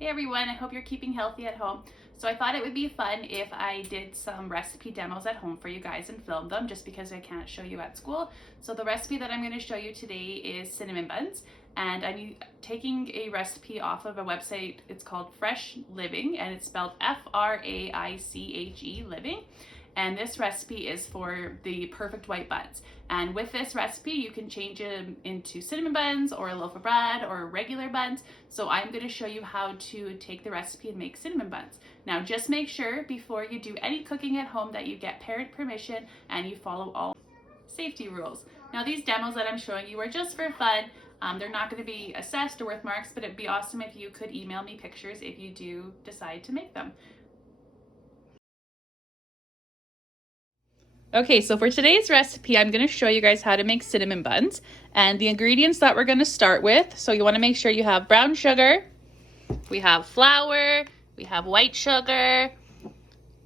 Hey everyone, I hope you're keeping healthy at home. So I thought it would be fun if I did some recipe demos at home for you guys and filmed them just because I can't show you at school. So the recipe that I'm going to show you today is cinnamon buns, and I'm taking a recipe off of a website. It's called Fraiche Living, and it's spelled Fraiche Living. And this recipe is for the perfect white buns. And with this recipe, you can change them into cinnamon buns or a loaf of bread or regular buns. So I'm going to show you how to take the recipe and make cinnamon buns. Now, just make sure before you do any cooking at home that you get parent permission and you follow all safety rules. Now, these demos that I'm showing you are just for fun. They're not going to be assessed or worth marks, but it'd be awesome if you could email me pictures if you do decide to make them. Okay, so for today's recipe, I'm going to show you guys how to make cinnamon buns. And the ingredients that we're going to start with, so you want to make sure you have brown sugar, we have flour, we have white sugar.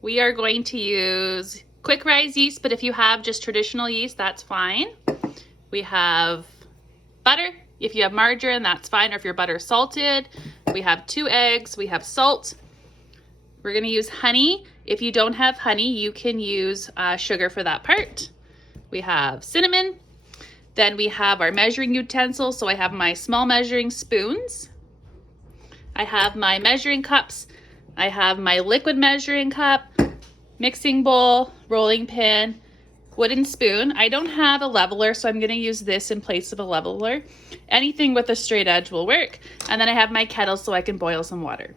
We are going to use quick rise yeast, but if you have just traditional yeast, that's fine. We have butter. If you have margarine, that's fine, or if your butter is salted. We have 2 eggs, we have salt. We're going to use honey. If you don't have honey, you can use sugar for that part. We have cinnamon. Then we have our measuring utensils. So I have my small measuring spoons. I have my measuring cups. I have my liquid measuring cup, mixing bowl, rolling pin, wooden spoon. I don't have a leveler, so I'm going to use this in place of a leveler. Anything with a straight edge will work. And then I have my kettle so I can boil some water.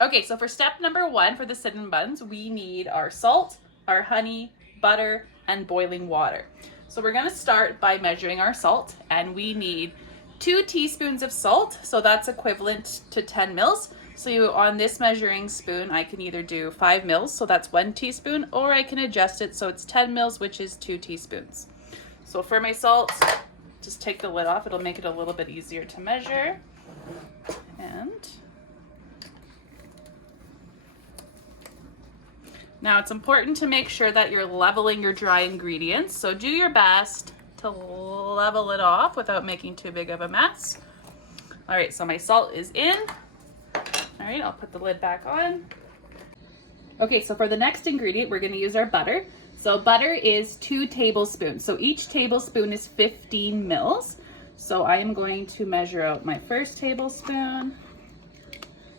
Okay, so for step number 1 for the cinnamon buns, we need our salt, our honey, butter, and boiling water. So we're going to start by measuring our salt, and we need 2 teaspoons of salt, so that's equivalent to 10 mils. So on this measuring spoon, I can either do 5 mils, so that's 1 teaspoon, or I can adjust it so it's 10 mils, which is 2 teaspoons. So for my salt, just take the lid off. It'll make it a little bit easier to measure. And now it's important to make sure that you're leveling your dry ingredients. So do your best to level it off without making too big of a mess. All right, so my salt is in. All right, I'll put the lid back on. Okay, so for the next ingredient, we're gonna use our butter. So butter is 2 tablespoons. So each tablespoon is 15 mils. So I am going to measure out my first tablespoon.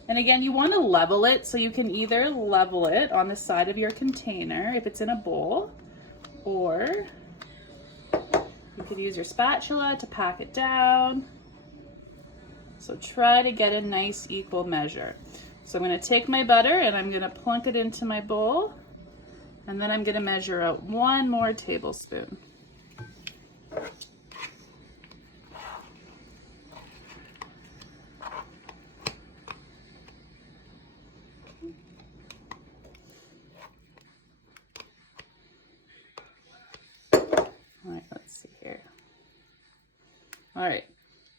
And again, you want to level it, so you can either level it on the side of your container if it's in a bowl, or you could use your spatula to pack it down. So try to get a nice equal measure. So I'm going to take my butter and I'm going to plunk it into my bowl, and then I'm going to measure out 1 more tablespoon. All right,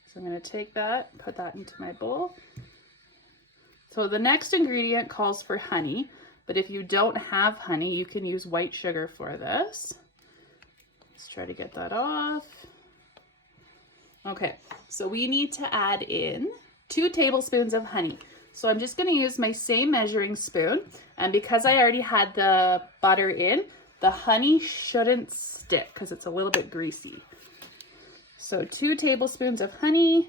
so I'm going to take that, put that into my bowl. So the next ingredient calls for honey, but if you don't have honey, you can use white sugar for this. Let's try to get that off. Okay, so we need to add in 2 tablespoons of honey. So I'm just going to use my same measuring spoon, and because I already had the butter in, the honey shouldn't stick because it's a little bit greasy. So 2 tablespoons of honey.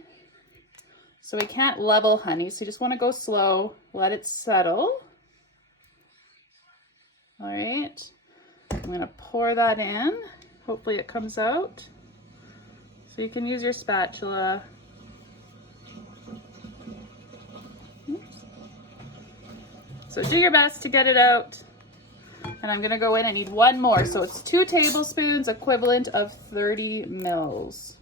So we can't level honey, so you just want to go slow, let it settle. All right, I'm going to pour that in. Hopefully it comes out. So you can use your spatula. So do your best to get it out. And I'm going to go in, I need 1 more. So it's 2 tablespoons, equivalent of 30 mils.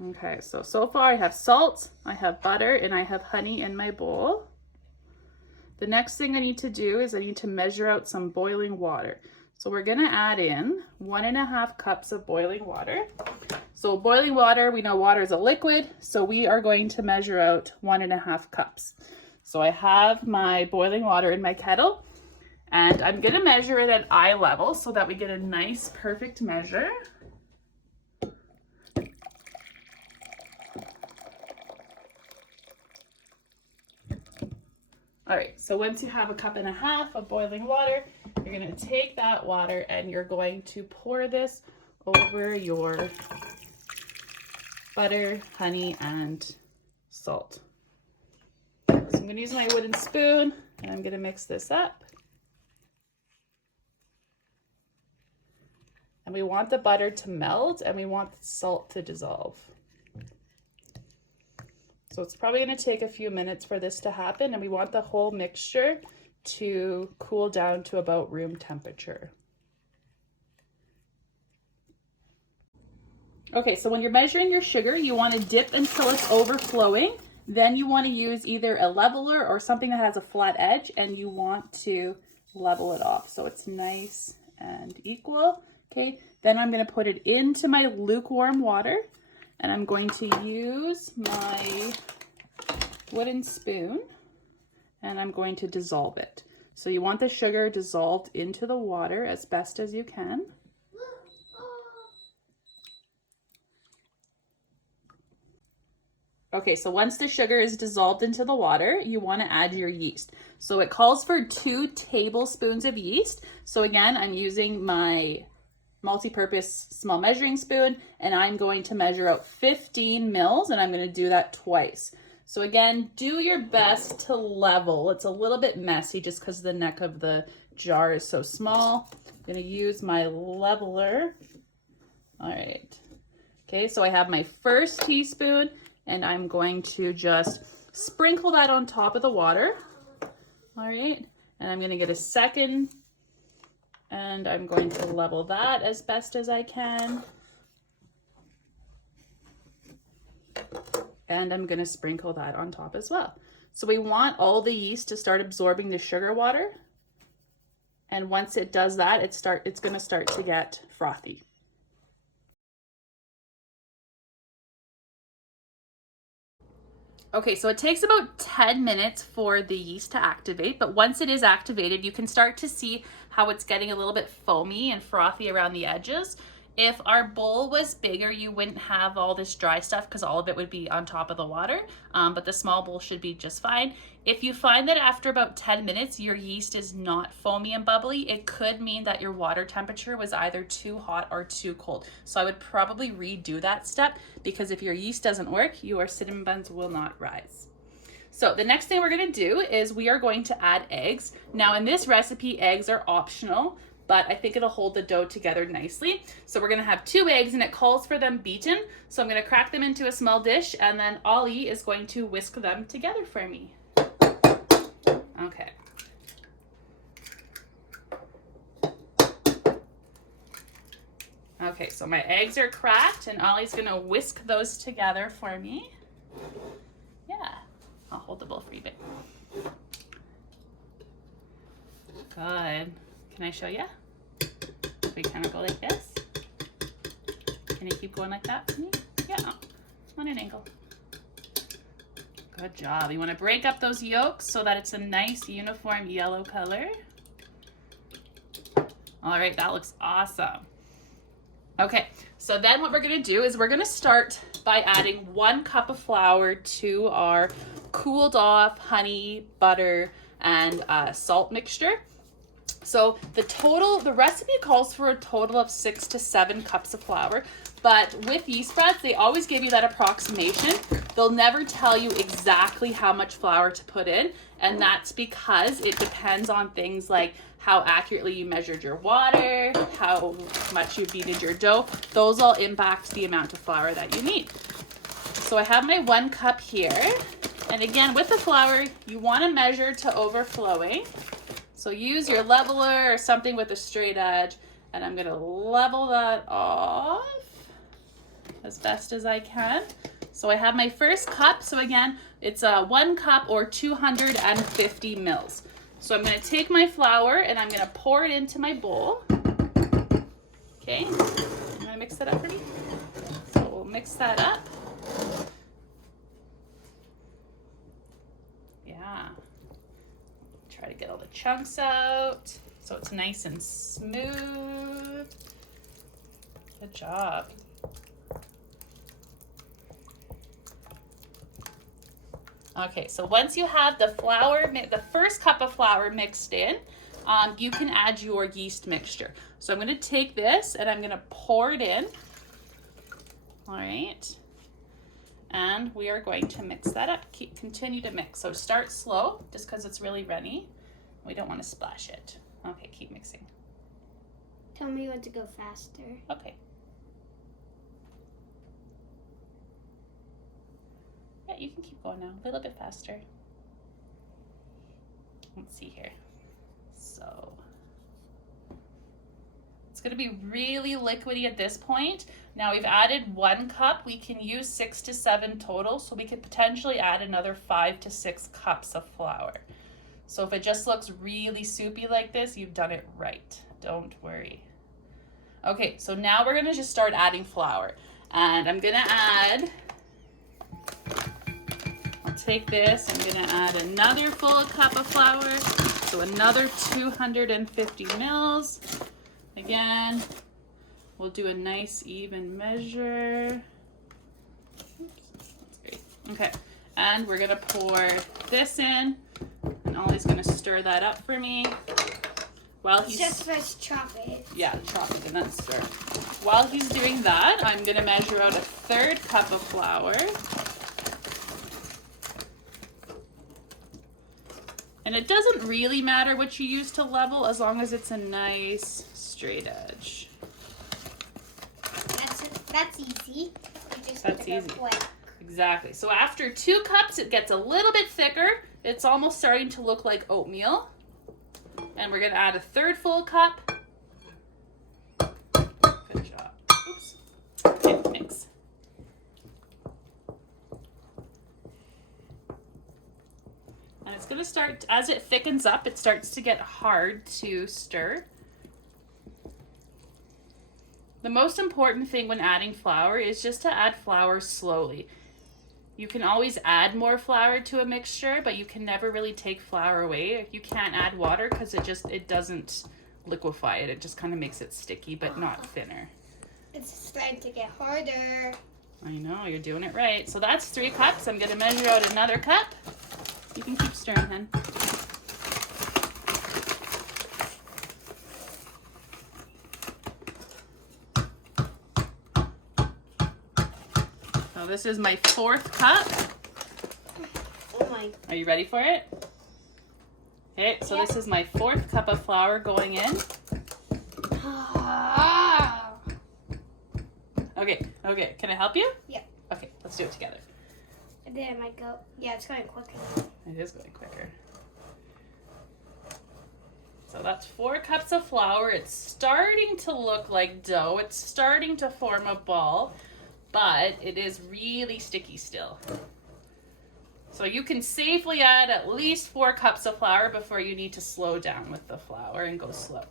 Okay, so far I have salt, I have butter, and I have honey in my bowl. The next thing I need to do is I need to measure out some boiling water. So we're gonna add in 1.5 cups of boiling water. So boiling water, we know water is a liquid, so we are going to measure out 1.5 cups. So I have my boiling water in my kettle, and I'm gonna measure it at eye level so that we get a nice, perfect measure. All right, so once you have a cup and a half of boiling water, you're gonna take that water and you're going to pour this over your butter, honey, and salt. So I'm gonna use my wooden spoon and I'm gonna mix this up. And we want the butter to melt and we want the salt to dissolve. So it's probably going to take a few minutes for this to happen, and we want the whole mixture to cool down to about room temperature. Okay, so when you're measuring your sugar, you want to dip until it's overflowing. Then you want to use either a leveler or something that has a flat edge, and you want to level it off so it's nice and equal. Okay, then I'm going to put it into my lukewarm water. And I'm going to use my wooden spoon and I'm going to dissolve it. So you want the sugar dissolved into the water as best as you can. Okay, so once the sugar is dissolved into the water, you want to add your yeast. So it calls for 2 tablespoons of yeast. So again, I'm using my multi-purpose small measuring spoon, and I'm going to measure out 15 mils, and I'm going to do that twice. So again, do your best to level. It's a little bit messy just because the neck of the jar is so small. I'm going to use my leveler. All right. Okay, so I have my first teaspoon, and I'm going to just sprinkle that on top of the water. All right, and I'm going to get a second, and I'm going to level that as best as I can. And I'm going to sprinkle that on top as well. So we want all the yeast to start absorbing the sugar water. And once it does that, it's going to start to get frothy. Okay, so it takes about 10 minutes for the yeast to activate, but once it is activated, you can start to see how it's getting a little bit foamy and frothy around the edges. If our bowl was bigger, you wouldn't have all this dry stuff because all of it would be on top of the water, but the small bowl should be just fine. If you find that after about 10 minutes, your yeast is not foamy and bubbly, it could mean that your water temperature was either too hot or too cold. So I would probably redo that step, because if your yeast doesn't work, your cinnamon buns will not rise. So the next thing we're gonna do is we are going to add eggs. Now in this recipe, eggs are optional, but I think it'll hold the dough together nicely. So we're gonna have 2 eggs, and it calls for them beaten. So I'm gonna crack them into a small dish, and then Ollie is going to whisk them together for me. Okay. Okay, so my eggs are cracked, and Ollie's gonna whisk those together for me. Yeah, I'll hold the bowl for you, babe. Good. Can I show you? We kind of go like this. Can you keep going like that for me? Yeah, on an angle. Good job. You want to break up those yolks so that it's a nice uniform yellow color. All right, that looks awesome. Okay, so then what we're gonna do is we're gonna start by adding 1 cup of flour to our cooled off honey, butter, and salt mixture. So the recipe calls for a total of 6 to 7 cups of flour, but with yeast breads, they always give you that approximation. They'll never tell you exactly how much flour to put in, and that's because it depends on things like how accurately you measured your water, how much you beated your dough. Those all impact the amount of flour that you need. So I have my 1 cup here, and again, with the flour, you want to measure to overflowing. So use your leveler or something with a straight edge, and I'm gonna level that off as best as I can. So I have my first cup. So again, it's 1 cup or 250 mils. So I'm gonna take my flour and I'm gonna pour it into my bowl. Okay, I'm gonna mix that up for me. So we'll mix that up. Yeah. Try to get all the chunks out so it's nice and smooth. Good job. Okay, so once you have the flour, the first cup of flour mixed in, you can add your yeast mixture. So I'm going to take this and I'm going to pour it in. All right. And we are going to mix that up. Continue to mix. So start slow, just because it's really runny. We don't want to splash it. Okay, keep mixing. Tell me when to go faster. Okay. Yeah, you can keep going now. A little bit faster. Let's see here. So it's going to be really liquidy at this point. Now we've added 1 cup. We can use 6 to 7 total, so we could potentially add another 5 to 6 cups of flour. So if it just looks really soupy like this, you've done it right. Don't worry. Okay, so now we're going to just start adding flour. And I'm going to add, I'll take this, I'm going to add another full cup of flour. So another 250 mils. Again, we'll do a nice even measure. Oops, that's great. Okay, and we're gonna pour this in, and Ollie's gonna stir that up for me. While he's just first chop it. Yeah, chop it and then stir. While he's doing that, I'm gonna measure out a 1/3 cup of flour. And it doesn't really matter what you use to level as long as it's a nice straight edge. That's easy. That's easy. Exactly. So after 2 cups, it gets a little bit thicker. It's almost starting to look like oatmeal. And we're going to add a 1/3 full cup. Good job. Oops. Okay, mix. And it's going to start, as it thickens up, it starts to get hard to stir. The most important thing when adding flour is just to add flour slowly. You can always add more flour to a mixture, but you can never really take flour away. You can't add water because it doesn't liquefy it. It just kind of makes it sticky, but not thinner. It's starting to get harder. I know, you're doing it right. So that's 3 cups. I'm going to measure out another cup. You can keep stirring then. So this is my 4th cup. Oh my. Are you ready for it? Okay, so This is my 4th cup of flour going in. Okay, can I help you? Yeah. Okay, let's do it together. And then it might go, yeah, it's going quicker. It is going quicker. So that's 4 cups of flour. It's starting to look like dough. It's starting to form a ball, but it is really sticky still. So you can safely add at least 4 cups of flour before you need to slow down with the flour and go slow.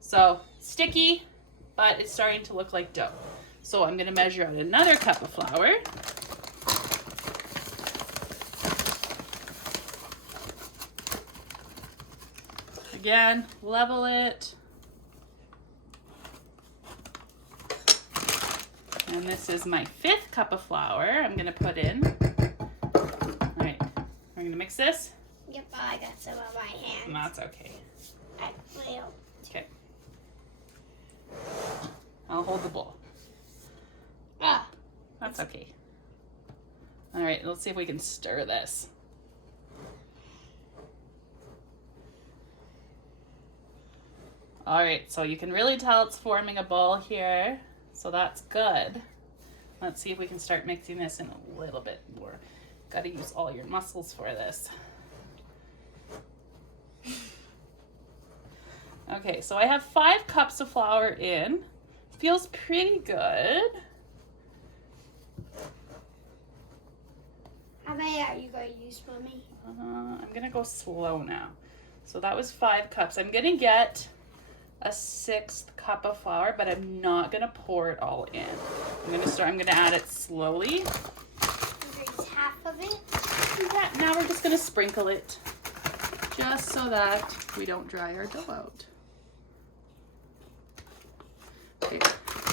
So sticky, but it's starting to look like dough. So I'm going to measure out another cup of flour. Again, level it. And this is my 5th cup of flour I'm going to put in. All right, we're going to mix this. Yep, I got some on my hands. That's okay. I will. Okay. I'll hold the bowl. Ah. That's okay. All right, let's see if we can stir this. All right, so you can really tell it's forming a ball here, so that's good. Let's see if we can start mixing this in a little bit more. Got to use all your muscles for this. Okay, so I have 5 cups of flour in. Feels pretty good. How many are you going to use for me? I'm going to go slow now. So that was 5 cups. I'm going to get a 6th cup of flour, but I'm not going to pour it all in. I'm going to add it slowly. There's half of it. Yeah, now we're just going to sprinkle it. just so that we don't dry our dough out. Okay,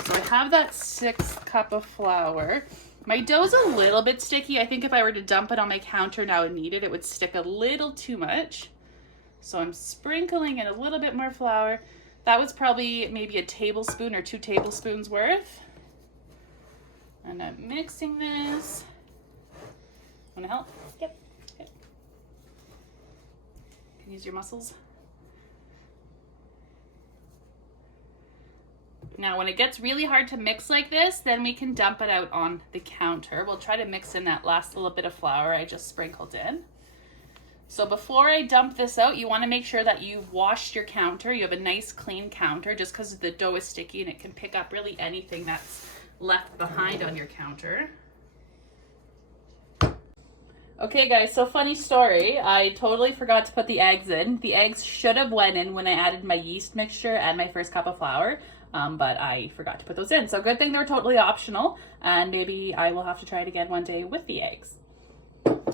so I have that 1/6 cup of flour. My dough's a little bit sticky. I think if I were to dump it on my counter now and knead it, it would stick a little too much. So I'm sprinkling in a little bit more flour. That was probably maybe a tablespoon or 2 tablespoons worth. And I'm mixing this. Want to help? Yep. Okay. Can you use your muscles? Now, when it gets really hard to mix like this, then we can dump it out on the counter. We'll try to mix in that last little bit of flour I just sprinkled in. So before I dump this out, you want to make sure that you've washed your counter. You have a nice clean counter, just because the dough is sticky and it can pick up really anything that's left behind on your counter. Okay guys, so funny story. I totally forgot to put the eggs in. The eggs should have went in when I added my yeast mixture and my 1st cup of flour, but I forgot to put those in. So good thing they were totally optional, and maybe I will have to try it again one day with the eggs.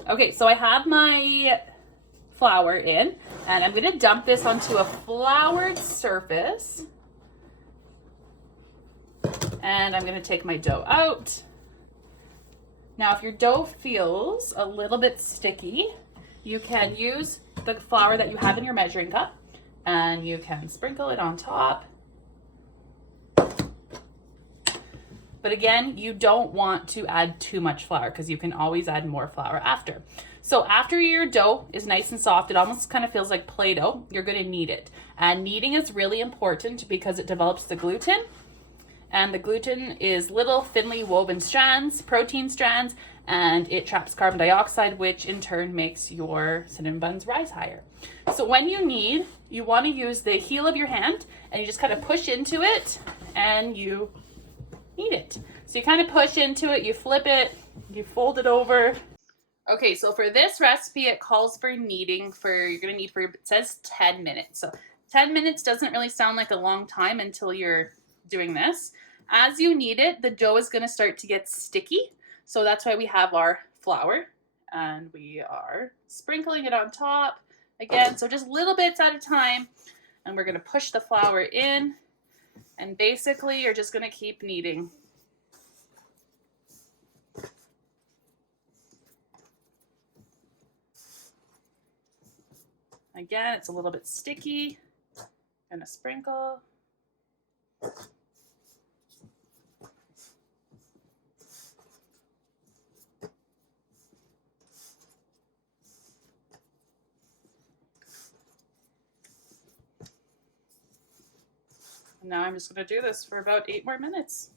Okay, so I have my flour in, and I'm going to dump this onto a floured surface. And I'm going to take my dough out. Now, if your dough feels a little bit sticky, you can use the flour that you have in your measuring cup, and you can sprinkle it on top. But again, you don't want to add too much flour because you can always add more flour after. So after your dough is nice and soft, it almost kind of feels like Play-Doh, you're going to knead it. And kneading is really important because it develops the gluten. And the gluten is little thinly woven strands, protein strands, and it traps carbon dioxide, which in turn makes your cinnamon buns rise higher. So when you knead, you want to use the heel of your hand and you just kind of push into it and you knead it. So you kind of push into it, you flip it, you fold it over. Okay, so for this recipe, it calls for kneading for, you're going to knead for, it says 10 minutes. So 10 minutes doesn't really sound like a long time until you're doing this. As you knead it, the dough is going to start to get sticky. So that's why we have our flour and we are sprinkling it on top again. So just little bits at a time, and we're going to push the flour in, and basically you're just going to keep kneading. Again, it's a little bit sticky. I'm going to sprinkle. And now I'm just going to do this for about 8 more minutes.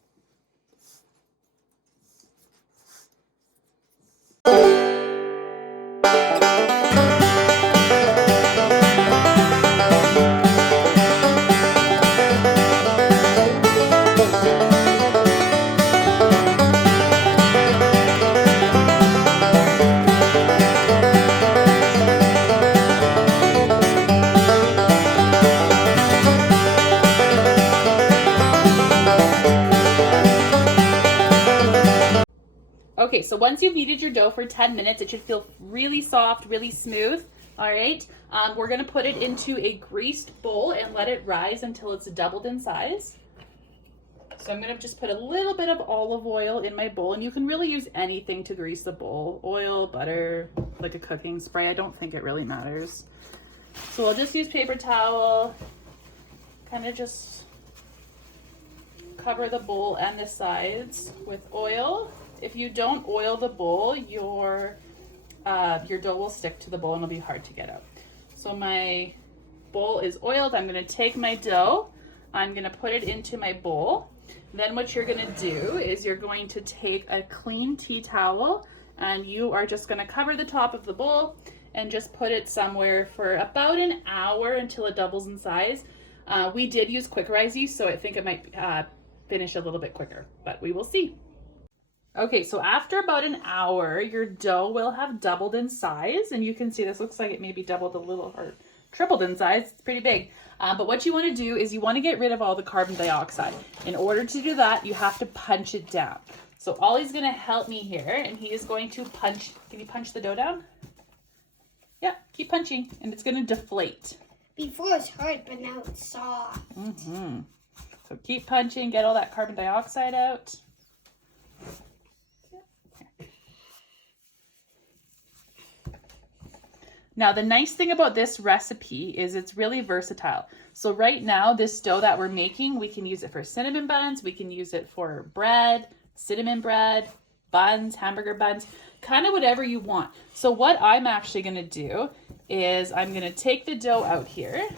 Okay, so once you've kneaded your dough for 10 minutes, it should feel really soft, really smooth. All right, we're gonna put it into a greased bowl and let it rise until it's doubled in size. So I'm gonna just put a little bit of olive oil in my bowl, and you can really use anything to grease the bowl. Oil, butter, like a cooking spray. I don't think it really matters. So I'll just use paper towel, kind of just cover the bowl and the sides with oil. If you don't oil the bowl, your dough will stick to the bowl and it'll be hard to get out. So my bowl is oiled. I'm going to take my dough. I'm going to put it into my bowl. Then what you're going to do is you're going to take a clean tea towel and you are just going to cover the top of the bowl and just put it somewhere for about an hour until it doubles in size. We did use quick rise yeast, so I think it might finish a little bit quicker, but we will see. Okay, so after about an hour, your dough will have doubled in size, and you can see this looks like it maybe doubled a little or tripled in size. It's pretty big. But what you want to do is you want to get rid of all the carbon dioxide. In order to do that, you have to punch it down. So Ollie's going to help me here, and he is going to punch. Can you punch the dough down? Yeah, keep punching and it's going to deflate. Before it's hard, but now it's soft. Mm-hmm. So keep punching, get all that carbon dioxide out. Now, the nice thing about this recipe is it's really versatile. So right now, this dough that we're making, we can use it for cinnamon buns, we can use it for bread, cinnamon bread, buns, hamburger buns, kind of whatever you want. So what I'm actually gonna do is I'm gonna take the dough out here,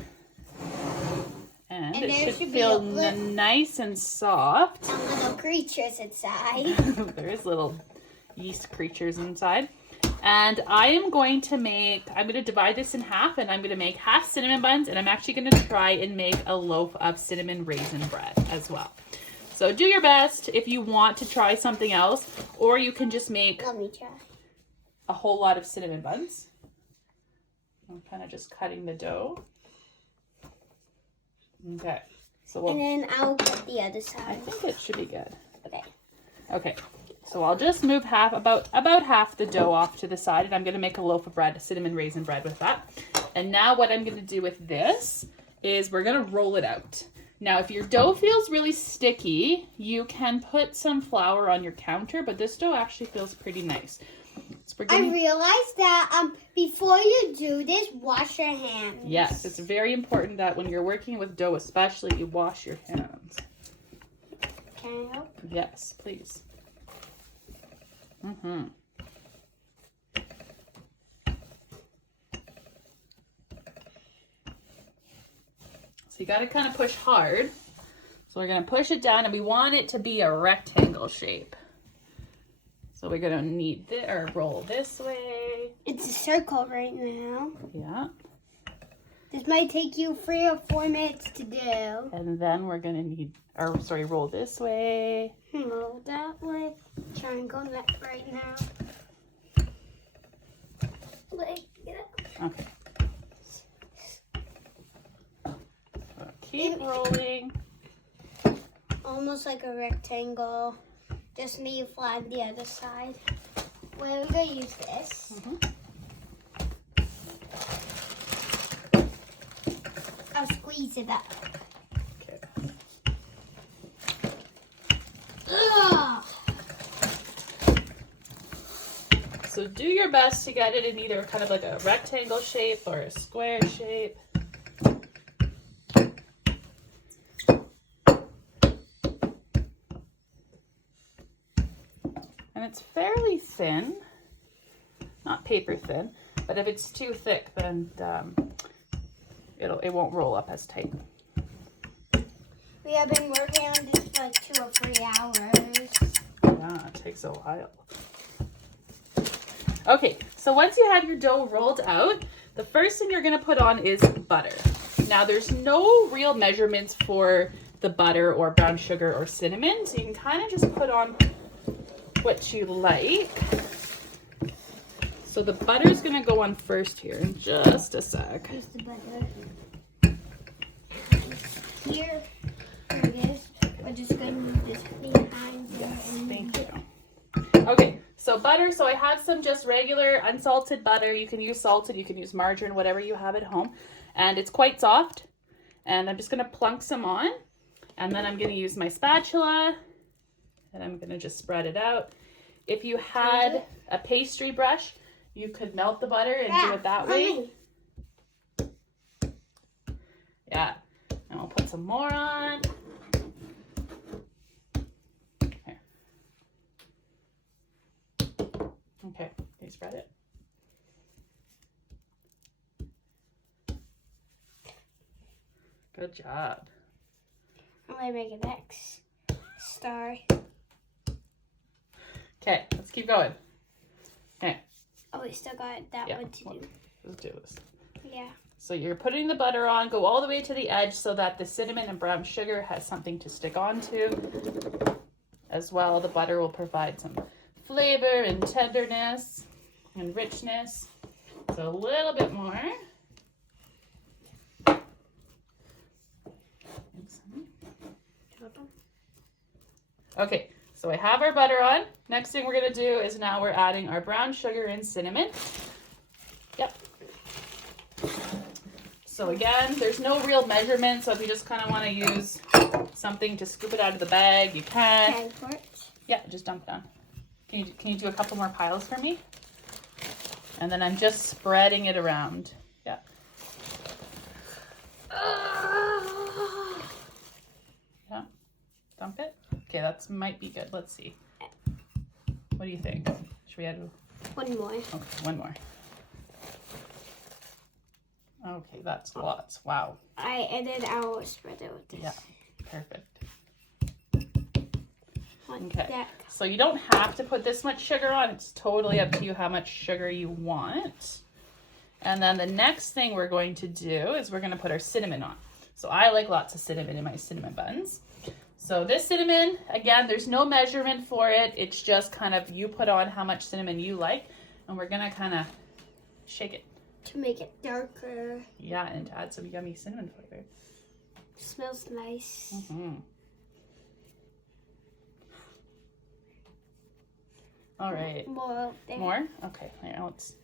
and it should feel nice and soft. And little creatures inside. There's little yeast creatures inside. And I am going to divide this in half, and I'm going to make half cinnamon buns, and I'm actually going to try and make a loaf of cinnamon raisin bread as well. So do your best if you want to try something else, or you can just make a whole lot of cinnamon buns. I'm kind of just cutting the dough. Okay. So and then I'll cut the other side. I think it should be good. Okay. Okay. So I'll just move about half the dough off to the side, and I'm going to make a loaf of bread, a cinnamon raisin bread with that. And now what I'm going to do with this is we're going to roll it out. Now, if your dough feels really sticky, you can put some flour on your counter, but this dough actually feels pretty nice. So I realized that before you do this, wash your hands. Yes, it's very important that when you're working with dough, especially, you wash your hands. Can I help? Yes, please. Mm-hmm. So you got to kind of push hard. So we're going to push it down, and we want it to be a rectangle shape. So we're going to knead or roll this way. It's a circle right now. Yeah. This might take you 3 or 4 minutes to do. And then we're going to roll this way. Roll that way. Try and go right now. Okay. So keep rolling. Almost like a rectangle. Just need to flat the other side. We're going to use this. I'll squeeze it up. Okay. Ugh. So do your best to get it in either kind of like a rectangle shape or a square shape. And it's fairly thin, not paper thin, but if it's too thick, then it won't roll up as tight. We have been working on this for like 2 or 3 hours. Yeah, it takes a while. Okay, so once you have your dough rolled out, the first thing you're going to put on is butter. Now, there's no real measurements for the butter or brown sugar or cinnamon, so you can kind of just put on what you like. So the butter's going to go on first here in just a sec. Here's the butter. Here it is. We're just going to move this behind. Yes, thank you. Okay, so butter. So I have some just regular unsalted butter. You can use salted, you can use margarine, whatever you have at home. And it's quite soft. And I'm just going to plunk some on. And then I'm going to use my spatula. And I'm going to just spread it out. If you had a pastry brush, you could melt the butter and do it that way. Yeah. And we'll put some more on. Here. Okay. Can you spread it? Good job. I'm going to make an X star. Okay, let's keep going. Okay. Oh, we still got that one to do. Let's do this. Yeah. So you're putting the butter on, go all the way to the edge so that the cinnamon and brown sugar has something to stick onto. As well, the butter will provide some flavor and tenderness and richness. So a little bit more. Okay, so I have our butter on. Next thing we're gonna do is now we're adding our brown sugar and cinnamon. Yep. So again, there's no real measurement, so if you just kind of want to use something to scoop it out of the bag, you can. Can I pour it? Yeah, just dump it on. Can you do a couple more piles for me? And then I'm just spreading it around. Yeah. Yeah. Dump it. Okay, that might be good. Let's see. What do you think? Should we add one more? Okay, one more. Okay, that's lots. Wow. And then I'll spread it with this. Yeah, perfect. Like Okay, that. so you don't have to put this much sugar on. It's totally up to you how much sugar you want. And then the next thing we're going to do is we're going to put our cinnamon on. So I like lots of cinnamon in my cinnamon buns. So this cinnamon, again, there's no measurement for it. It's just kind of you put on how much cinnamon you like. And we're going to kind of shake it. To make it darker. Yeah, and to add some yummy cinnamon flavor. Smells nice. Mm-hmm. All right. More there. More? Okay, here, let's...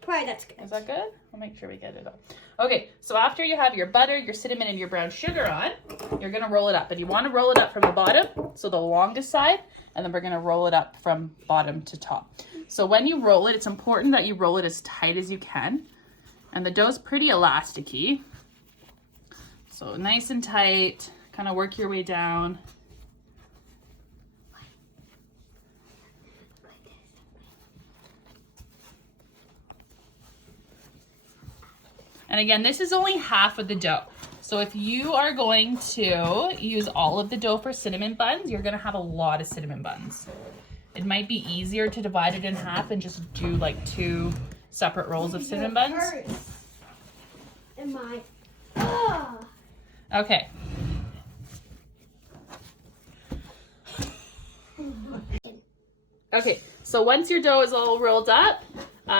Probably that's good. Is that good? We'll make sure we get it up. Okay, so after you have your butter, your cinnamon, and your brown sugar on, you're gonna roll it up. And you wanna roll it up from the bottom, so the longest side, and then we're gonna roll it up from bottom to top. So when you roll it, it's important that you roll it as tight as you can. And the dough's pretty elasticy. So nice and tight, kind of work your way down. And again, this is only half of the dough. So if you are going to use all of the dough for cinnamon buns, you're gonna have a lot of cinnamon buns. It might be easier to divide it in half and just do like 2 separate rolls of cinnamon buns. Okay. Okay, so once your dough is all rolled up,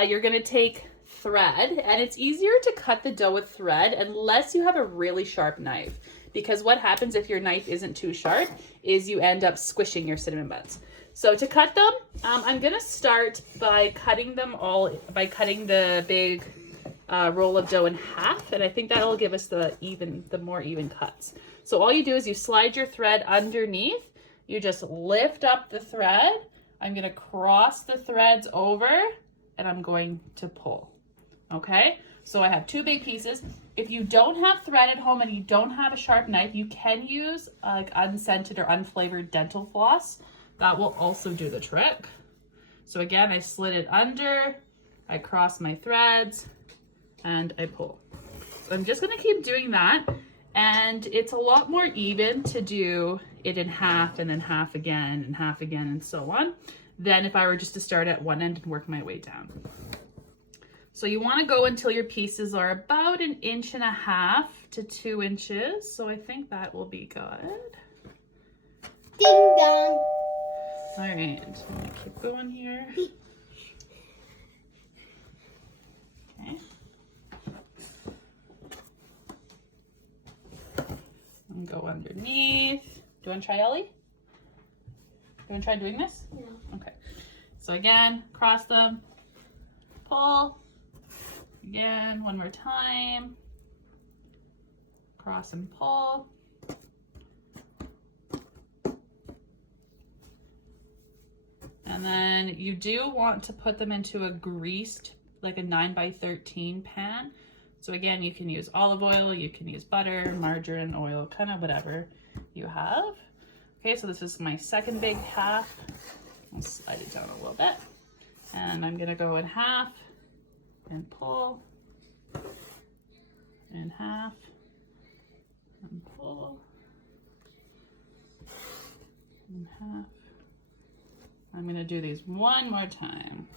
you're gonna take thread, and it's easier to cut the dough with thread unless you have a really sharp knife, because what happens if your knife isn't too sharp is you end up squishing your cinnamon buns. So to cut them, I'm gonna start by cutting the big roll of dough in half, and I think that'll give us the more even cuts. So all you do is you slide your thread underneath, you just lift up the thread, I'm gonna cross the threads over, and I'm going to pull. Okay, so I have 2 big pieces. If you don't have thread at home and you don't have a sharp knife, you can use like unscented or unflavored dental floss. That will also do the trick. So again, I slid it under, I cross my threads, and I pull. So I'm just gonna keep doing that, and it's a lot more even to do it in half and then half again and half again and so on, than if I were just to start at one end and work my way down. So you want to go until your pieces are about 1.5 to 2 inches. So I think that will be good. Ding dong. All right, I'm gonna keep going here. Okay. And go underneath. Do you want to try, Ellie? You want to try doing this? No. Okay. So again, cross them, pull. Again, one more time. Cross and pull. And then you do want to put them into a greased, like a 9x13 pan. So again, you can use olive oil, you can use butter, margarine, oil, kind of whatever you have. Okay, so this is my second big half. I'll slide it down a little bit. And I'm gonna go in half and pull, in half, and pull, in half. I'm gonna do these one more time.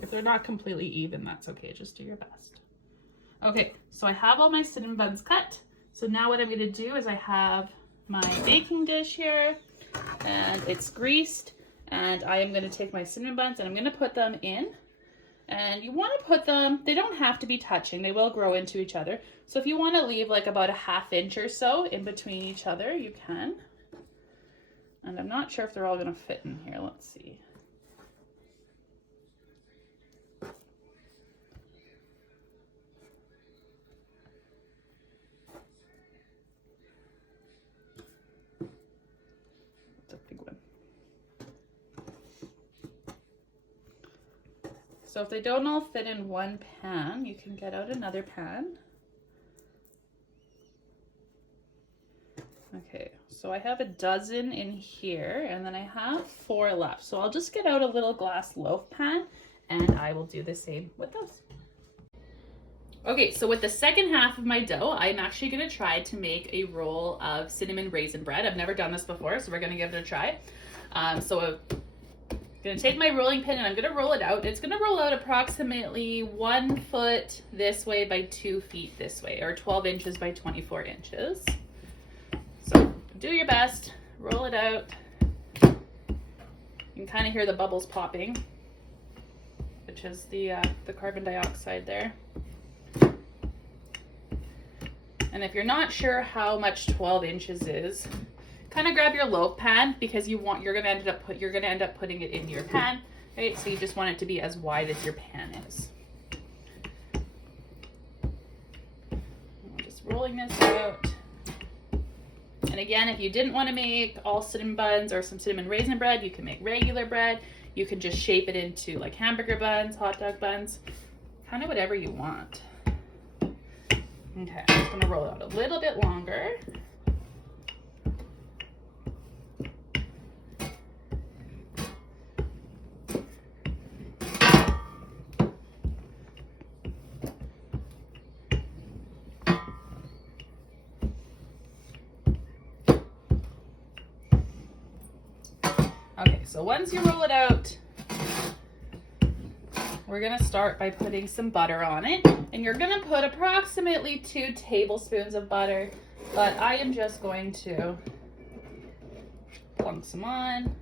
If they're not completely even, that's okay, just do your best. Okay, so I have all my cinnamon buns cut. So now what I'm gonna do is I have my baking dish here, and it's greased, and I am gonna take my cinnamon buns and I'm gonna put them in. And you want to put them, they don't have to be touching, they will grow into each other. So if you want to leave like about a 1/2 inch or so in between each other, you can. And I'm not sure if they're all going to fit in here. Let's see. It's a big one. So if they don't all fit in one pan, you can get out another pan. Okay, so I have a dozen in here, and then I have 4 left. So I'll just get out a little glass loaf pan, and I will do the same with those. Okay, so with the second half of my dough, I'm actually gonna try to make a roll of cinnamon raisin bread. I've never done this before, so we're gonna give it a try. I'm gonna take my rolling pin and I'm gonna roll it out. It's gonna roll out approximately 1 foot this way by 2 feet this way, or 12 inches by 24 inches. So do your best, roll it out. You can kind of hear the bubbles popping, which is the carbon dioxide there. And if you're not sure how much 12 inches is, kind of grab your loaf pan, because you're gonna end up putting it in your pan, right? So you just want it to be as wide as your pan is. I'm just rolling this out. And again, if you didn't want to make all cinnamon buns or some cinnamon raisin bread, you can make regular bread. You can just shape it into like hamburger buns, hot dog buns, kind of whatever you want. Okay, I'm just gonna roll it out a little bit longer. Okay, so once you roll it out, we're gonna start by putting some butter on it. And you're gonna put approximately 2 tablespoons of butter, but I am just going to plunk some on.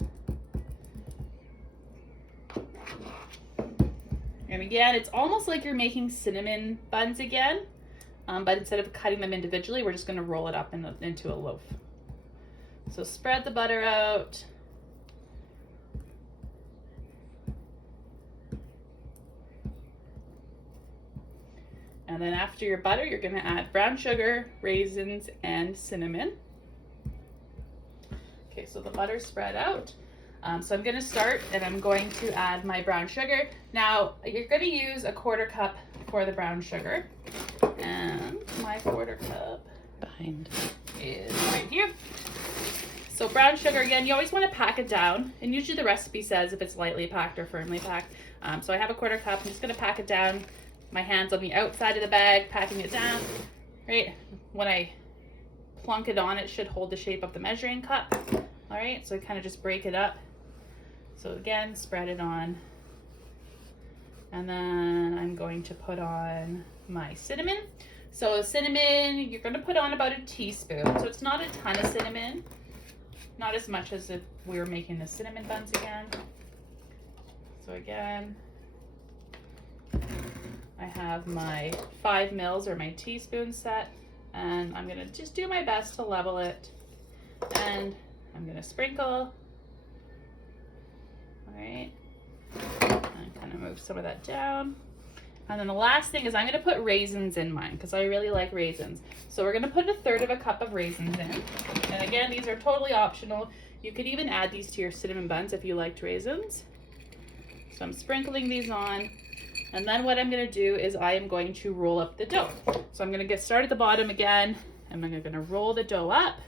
And again, it's almost like you're making cinnamon buns again, but instead of cutting them individually, we're just gonna roll it up into a loaf. So spread the butter out. And then after your butter, you're gonna add brown sugar, raisins, and cinnamon. Okay, so the butter's spread out. So I'm gonna start and I'm going to add my brown sugar. Now, you're gonna use a 1/4 cup for the brown sugar. And my 1/4 cup is right here. So brown sugar, again, you always wanna pack it down. And usually the recipe says if it's lightly packed or firmly packed. So I have a 1/4 cup, I'm just gonna pack it down. My hand's on the outside of the bag, packing it down, right? When I plunk it on, it should hold the shape of the measuring cup. All right, so I kind of just break it up. So again, spread it on. And then I'm going to put on my cinnamon. So cinnamon, you're gonna put on about a teaspoon. So it's not a ton of cinnamon, not as much as if we were making the cinnamon buns again. So again, I have my 5 mils or my teaspoon set, and I'm gonna just do my best to level it. And I'm gonna sprinkle. All right, and kind of move some of that down. And then the last thing is I'm gonna put raisins in mine because I really like raisins. So we're gonna put 1/3 cup of raisins in. And again, these are totally optional. You could even add these to your cinnamon buns if you liked raisins. So I'm sprinkling these on. And then what I'm gonna do is I am going to roll up the dough. So I'm gonna start at the bottom again, and I'm gonna roll the dough up.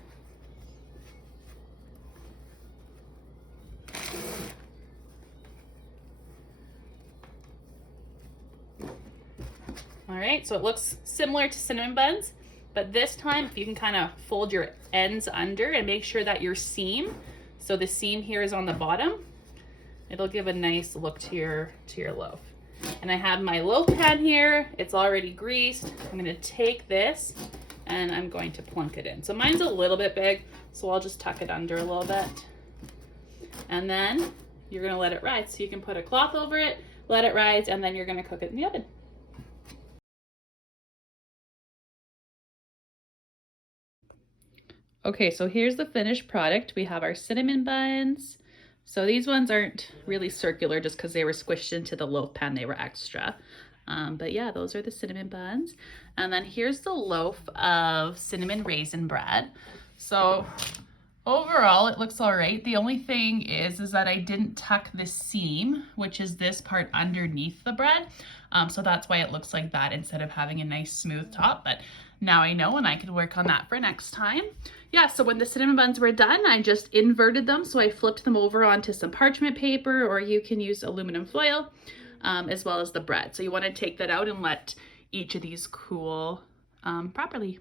All right, so it looks similar to cinnamon buns, but this time if you can kind of fold your ends under and make sure that your seam, so the seam here is on the bottom, it'll give a nice look to your loaf. And I have my loaf pan here. It's already greased. I'm gonna take this and I'm going to plunk it in. So mine's a little bit big, so I'll just tuck it under a little bit. And then you're gonna let it ride. So you can put a cloth over it, let it rise, and then you're gonna cook it in the oven. Okay, so here's the finished product. We have our cinnamon buns. So these ones aren't really circular just because they were squished into the loaf pan, they were extra. But yeah, those are the cinnamon buns. And then here's the loaf of cinnamon raisin bread. So overall, it looks all right. The only thing is that I didn't tuck the seam, which is this part underneath the bread. So that's why it looks like that instead of having a nice smooth top. But now I know, and I can work on that for next time. Yeah, so when the cinnamon buns were done, I just inverted them. So I flipped them over onto some parchment paper, or you can use aluminum foil, as well as the bread. So you want to take that out and let each of these cool properly.